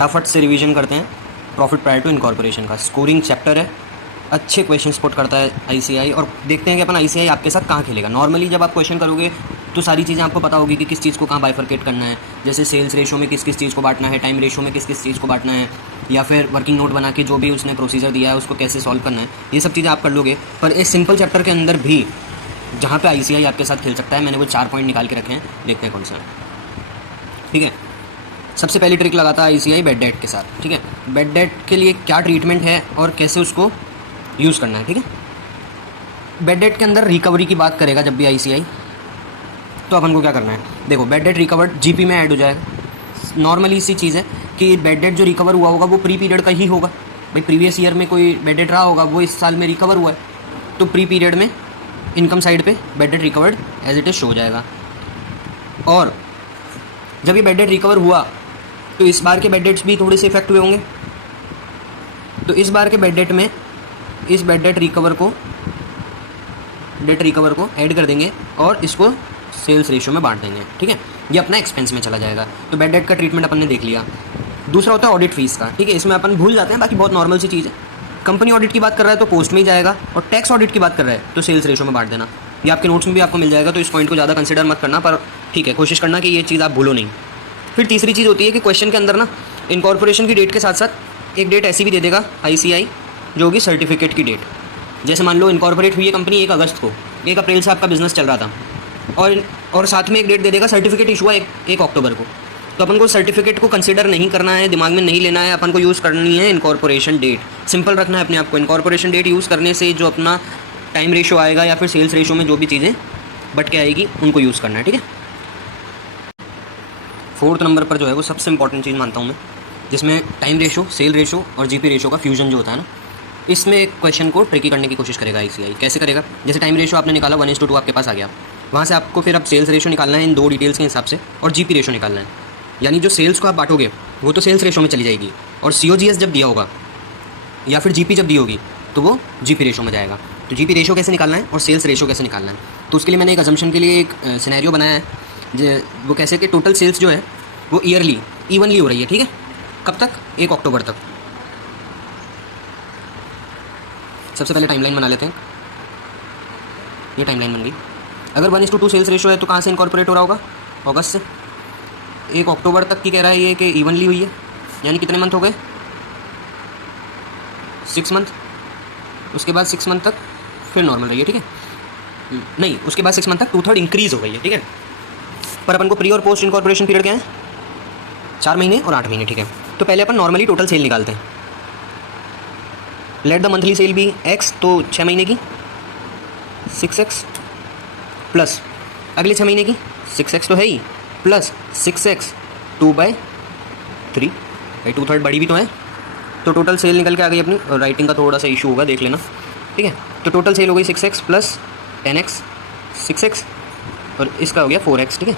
फटाफट से रिवीजन करते हैं प्रॉफिट प्रायर टू इनकॉर्पोरेशन का। स्कोरिंग चैप्टर है, अच्छे क्वेश्चन पुट करता है आईसीआई, और देखते हैं कि अपन आईसीआई आपके साथ कहाँ खेलेगा। नॉर्मली जब आप क्वेश्चन करोगे तो सारी चीज़ें आपको पता होगी कि किस चीज़ को कहाँ बाइफरकेट करना है, जैसे सेल्स रेशो में किस किस चीज़ को बांटना है, टाइम रेशो में किस किस चीज़ को बांटना है, या फिर वर्किंग नोट बना के जो भी उसने प्रोसीजर दिया है उसको कैसे सॉल्व करना है, ये सब चीज़ें आप कर लोगे। पर इस सिंपल चैप्टर के अंदर भी जहाँ पे आईसीआई आपके साथ खेल सकता है, मैंने वो 4 पॉइंट निकाल के रखे हैं, देखते हैं कौन सा है। ठीक है, सबसे पहली ट्रिक लगाता है आईसीआई बेड डेट के साथ। ठीक है, बेड डेट के लिए क्या ट्रीटमेंट है और कैसे उसको यूज़ करना है। ठीक है, बेड डेट के अंदर रिकवरी की बात करेगा जब भी आईसीआई, तो अपन को क्या करना है, देखो बेड डेट रिकवर्ड जीपी में ऐड हो जाएगा। नॉर्मली सी चीज़ है कि बेड डेट जो रिकवर हुआ होगा वो प्री पीरियड का ही होगा। भाई प्रीवियस ईयर में कोई बेड डेट रहा होगा, वो इस साल में रिकवर हुआ है, तो प्री पीरियड में इनकम साइड पे bad debt recovered as it is show हो जाएगा। और जब ये बेड डेट रिकवर हुआ तो इस बार के बेड डेट्स भी थोड़े से इफेक्ट हुए होंगे, तो इस बार के बेड डेट में इस बेड डेट रिकवर को ऐड कर देंगे और इसको सेल्स रेशियो में बांट देंगे। ठीक है, ये अपना एक्सपेंस में चला जाएगा। तो बेड डेट का ट्रीटमेंट अपन ने देख लिया। दूसरा होता है ऑडिट फीस का। ठीक है, इसमें अपन भूल जाते हैं, बाकी बहुत नॉर्मल सी चीज़ है। कंपनी ऑडिट की बात कर रहा है तो पोस्ट में ही जाएगा, और टैक्स ऑडिट की बात कर रहा है तो सेल्स रेशियो में बांट देना। ये आपके नोट्स में भी आपको मिल जाएगा, तो इस पॉइंट को ज़्यादा कंसिडर मत करना, पर ठीक है कोशिश करना कि ये चीज़ आप भूलो नहीं। फिर तीसरी चीज़ होती है कि क्वेश्चन के अंदर ना इनकॉर्पोरेशन की डेट के साथ साथ एक डेट ऐसी भी दे देगा आईसीआई जो होगी सर्टिफिकेट की डेट। जैसे मान लो इनकॉर्पोरेट हुई है कंपनी 1 अगस्त को, 1 अप्रैल से आपका बिजनेस चल रहा था, और साथ में एक डेट दे देगा सर्टिफिकेट इशू हुआ 1 अक्टूबर को। तो अपन को सर्टिफिकेट को कंसिडर नहीं करना है, दिमाग में नहीं लेना है, अपन को यूज़ करनी है इनकॉर्पोरेशन डेट। सिंपल रखना है अपने आप को। इनकॉर्पोरेशन डेट यूज़ करने से जो अपना टाइम रेशो आएगा या फिर सेल्स रेशो में जो भी चीज़ें बट के आएगी उनको यूज़ करना है। ठीक है, 4th नंबर पर जो है वो सबसे इंपॉर्टेंट चीज़ मानता हूँ मैं, जिसमें टाइम रेशो, सेल रेशो और जीपी रेशो का फ्यूजन जो होता है ना, इसमें क्वेश्चन को ट्रिकी करने की कोशिश करेगा आईसीआई। कैसे करेगा, जैसे टाइम रेशो आपने निकाला 1:2 आपके पास आ गया, वहाँ से आपको फिर अब सेल्स रेशो निकालना है इन 2 डिटेल्स के हिसाब से, और जीपी रेशो निकालना है। यानी जो सेल्स को आप बांटोगे वो तो सेल्स रेशो में चली जाएगी, और सीओजीएस जब दिया होगा या फिर जीपी जब दी होगी तो वो जीपी रेशो में जाएगा। तो जीपी रेशो कैसे निकालना है और सेल्स रेशो कैसे निकालना है, तो उसके लिए मैंने एक अजम्पशन के लिए एक सिनेरियो बनाया है। वो कैसे कि टोटल सेल्स जो है वो ईयरली इवनली हो रही है। ठीक है, कब तक, 1 अक्टूबर तक। सबसे पहले टाइमलाइन बना लेते हैं। ये टाइमलाइन बन गई। अगर 1:2 सेल्स रेशो है तो कहाँ से इनकॉर्पोरेट हो रहा होगा, अगस्त से। 1 अक्टूबर तक की कह रहा है ये कि इवनली हुई है, यानी कितने मंथ हो गए, 6 मंथ। उसके बाद 6 मंथ तक फिर नॉर्मल रही है। ठीक है, नहीं, उसके बाद 6 मंथ तक 2/3 इंक्रीज़ हो गई है। ठीक है, पर अपन को प्री और पोस्ट इनकॉर्पोरेशन पीरियड क्या है, 4 महीने और 8 महीने। ठीक है, तो पहले अपन नॉर्मली टोटल सेल निकालते हैं। Let the monthly sale be x, तो 6 महीने की 6x प्लस अगले 6 महीने की 6x तो है ही, प्लस 6x 2/3, भाई 2/3 बड़ी भी तो है। तो टोटल सेल निकल के आ गई अपनी, और राइटिंग का थोड़ा सा इशू होगा, देख लेना। ठीक है, तो टोटल सेल हो गई 6x प्लस 10x, 6x, और इसका हो गया 4x। ठीक है,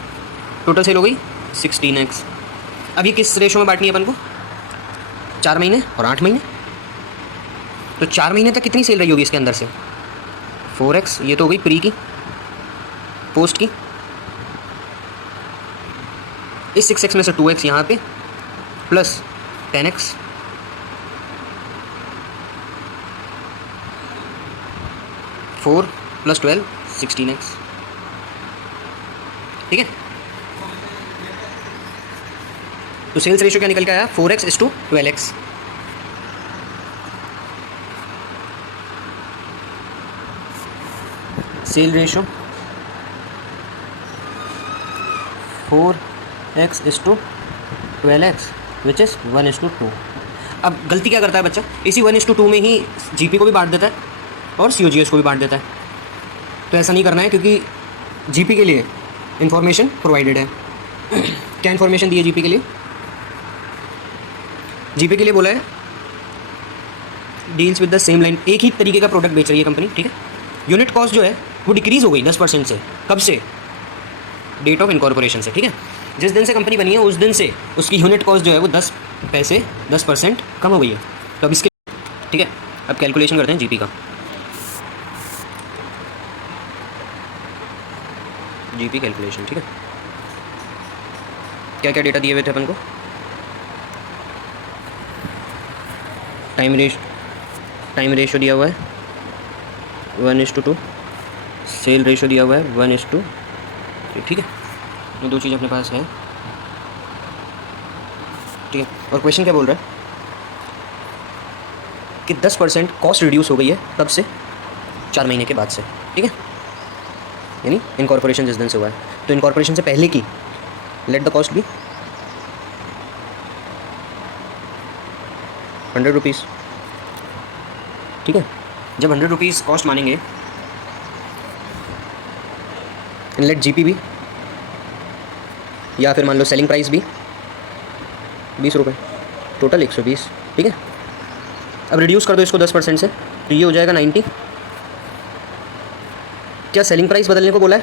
टोटल सेल हो गई 16x। अब ये किस रेशो में बांटनी है अपन को, 4 महीने और 8 महीने। तो 4 महीने तक कितनी सेल रही होगी इसके अंदर से, 4x। ये तो हो गई प्री की, पोस्ट की। इस 6x में से 2x यहाँ पे, plus 10x, four plus 12 16x। ठीक है, तो सेल्स रेशियो क्या निकल के आया, 4x:12x। Sale ratio 4x:12x which is 1:2। अब गलती क्या करता है बच्चा, इसी 1:2 में ही जीपी को भी बांट देता है और सीओजीएस को भी बांट देता है। तो ऐसा नहीं करना है, क्योंकि जीपी के लिए इंफॉर्मेशन प्रोवाइडेड है। क्या इंफॉर्मेशन दी है जीपी के लिए, जीपी के लिए बोला है deals with the same line, एक ही तरीके का प्रोडक्ट बेच रही है कंपनी। ठीक है, यूनिट कॉस्ट जो है वो डिक्रीज़ हो गई 10% से। कब से, डेट ऑफ इनकॉर्पोरेशन से। ठीक है, जिस दिन से कंपनी बनी है उस दिन से उसकी यूनिट कॉस्ट जो है वो 10% कम हो गई है। तो अब इसके, ठीक है, अब कैलकुलेशन करते हैं जीपी का। जीपी कैलकुलेशन, ठीक है, क्या क्या डेटा दिए हुए थे अपन को, टाइम रेशो दिया हुआ है 1:2, सेल रेशो दिया हुआ है 1:3, ठीक है। ये 2 चीज़ अपने पास है, ठीक है। और क्वेश्चन क्या बोल रहा है कि 10% कॉस्ट रिड्यूस हो गई है कब से, 4 महीने के बाद से, ठीक है। यानी इनकॉर्पोरेशन जिस दिन से हुआ है, तो इनकॉर्पोरेशन से पहले की let the cost be 100 rupees, ठीक है। जब 100 रुपीज़ कॉस्ट मानेंगे, लेट जीपी भी, या फिर मान लो सेलिंग प्राइस भी 20 रुपये, टोटल 120, ठीक है। अब रिड्यूस कर दो इसको 10% से, तो ये हो जाएगा 90। क्या सेलिंग प्राइस बदलने को बोला है?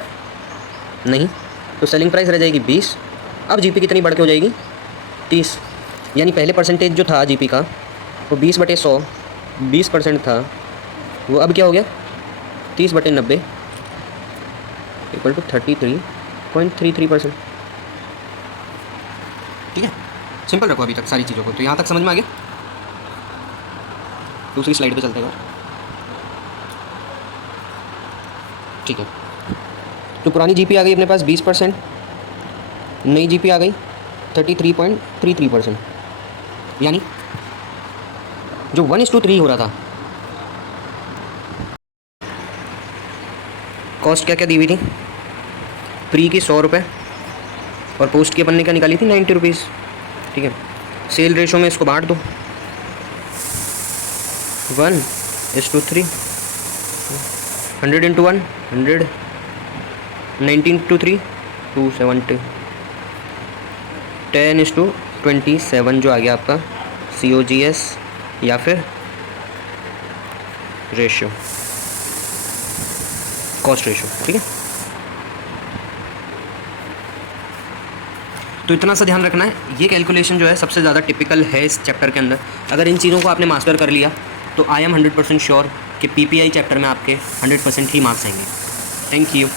नहीं, तो सेलिंग प्राइस रह जाएगी 20। अब जीपी कितनी बढ़ के हो जाएगी 30, यानी पहले परसेंटेज जो था जीपी का वो 20/100 20% था, वो अब क्या हो गया 30/90 = 33.33%, ठीक है। सिंपल रखो अभी तक सारी चीज़ों को, तो यहाँ तक समझ में आ गया। दूसरी स्लाइड पे चलते हैं, ठीक है। तो पुरानी जीपी आ गई अपने पास 20%, नई जीपी आ गई 33.33%, यानी जो 1:3 हो रहा था, कॉस्ट क्या क्या दी हुई थी, प्री की 100 रुपये और पोस्ट की अपन ने क्या निकाली थी 90 रुपीज़, ठीक है। सेल रेशो में इसको बांट दो 1:3, 100 × 1 100, 90 × 3 270, 10:27 जो आ गया आपका COGS या फिर रेशियो, कॉस्ट रेशियो, ठीक है। तो इतना सा ध्यान रखना है, ये कैलकुलेशन जो है सबसे ज़्यादा टिपिकल है इस चैप्टर के अंदर। अगर इन चीज़ों को आपने मास्टर कर लिया तो आई एम 100% श्योर कि PPI चैप्टर में आपके 100% ही मार्क्स आएंगे। Thank you.